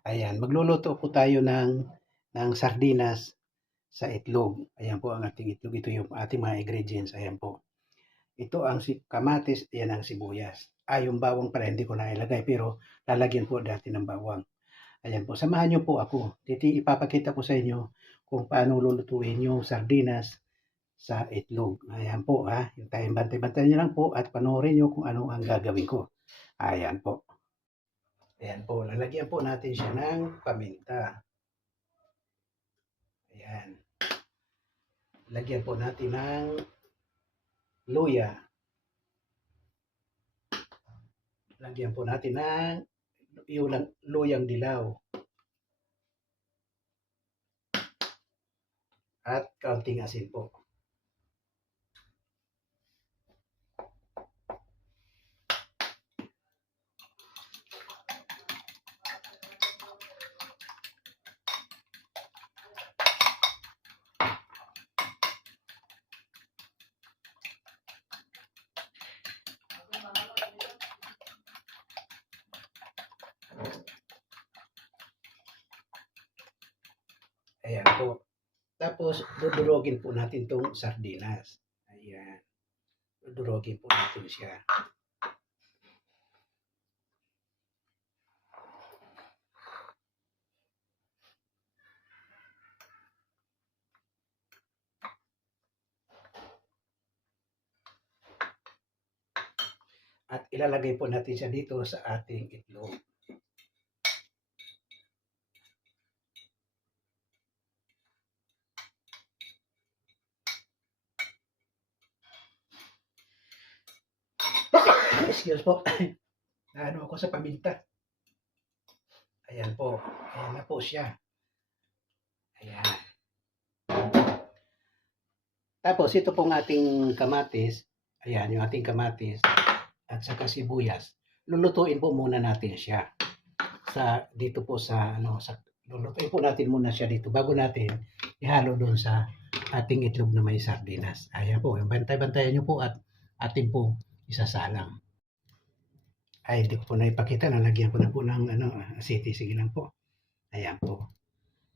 Ayan, magluluto po tayo ng sardinas sa itlog. Ayan po ang ating itlog. Ito yung ating mga ingredients. Ayan po. Ito ang kamatis, ayan ang sibuyas. Yung bawang pala hindi ko na ilagay pero lalagyan po natin ng bawang. Ayan po, samahan niyo po ako. Ipapakita ko sa inyo kung paano lulutuin yung sardinas sa itlog. Ayan po ha. Yung tayo bantay-bantay niyo lang po at panoorin niyo kung ano ang gagawin ko. Ayan po. Ayan po, lalagyan po natin siya ng paminta. Ayan. Lagyan po natin ng luya. Lagyan po natin ng yung luyang dilaw. At kaunting asin po. Ayan po. Tapos, dudurogin po natin itong sardinas. Ayan. Dudurogin po natin siya. At ilalagay po natin siya dito sa ating itlog. Excuse po. Naano ako sa paminta. Ayan po. Ayan na po siya. Ayan. Tapos ito pong ating kamatis. Ayan yung ating kamatis. At saka sibuyas. Lulutuin po muna natin siya. Dito po sa lulutuin po natin muna siya dito bago natin ihalo doon sa ating itlog na may sardinas. Ayan po. Bantay-bantayan nyo po at atin po isasalang. Ay, hindi ko po na ipakita. Nalagyan ko na po ng asiti. Sige lang po. Ayan po.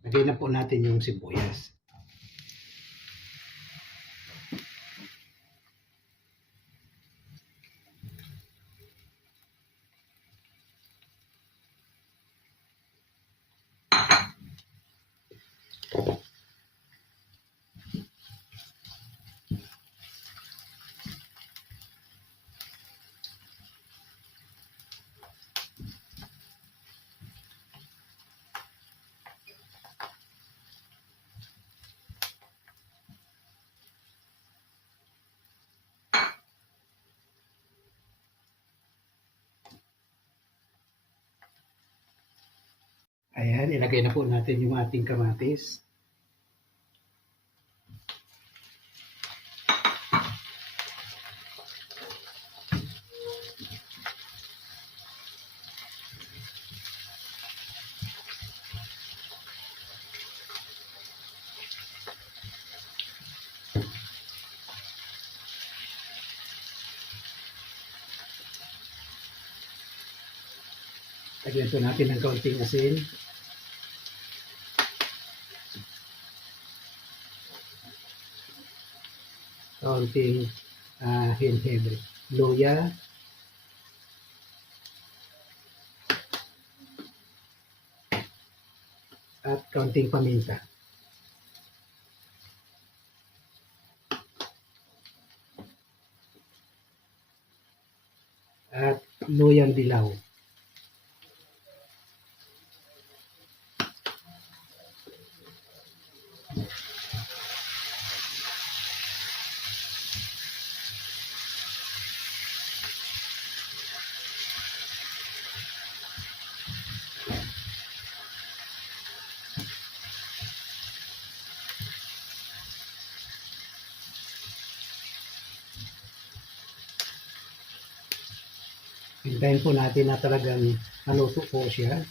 Lagay na po natin yung sibuyas. Ayan, ilagay na po natin yung ating kamatis. Lagyan po natin ng kaunting asin. Kaunting henhebre. Luya. At kaunting paminta. At luyang dilaw. Hintayin po natin na talagang maluto po siya.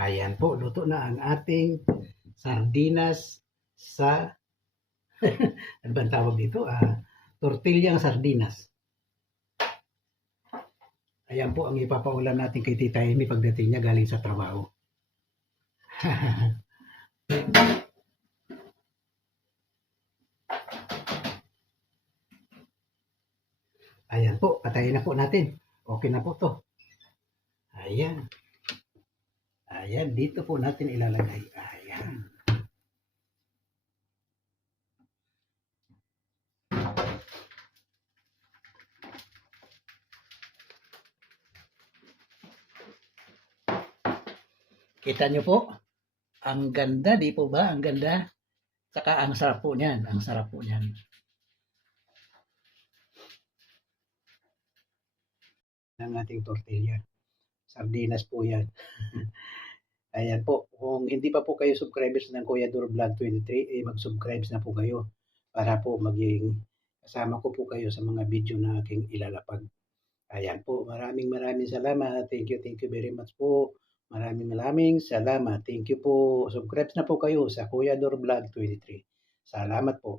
Ayan po, luto na ang ating sardinas sa ano bang tawag dito? Tortilyang sardinas. Ayan po ang ipapaulam natin kay Tita Amy pagdating niya galing sa trabaho. Ayan po, patayin na po natin. Okay na po to. Ayan. Ayan, dito po natin ilalagay. Ayan. Kita nyo po? Ang ganda, di po ba? Ang ganda. Saka ang sarap po niyan. Ang sarap po niyan. Ang ating tortilla. Sardinas po yan. Ayan po. Kung hindi pa po kayo subscribers ng Kuya Dor Vlog 23, mag-subscribe na po kayo para po maging kasama ko po kayo sa mga video na aking ilalapag. Ayan po. Maraming salamat. Thank you very much po. Maraming salamat. Thank you po. Subscribe na po kayo sa Kuya Dor Vlog 23. Salamat po.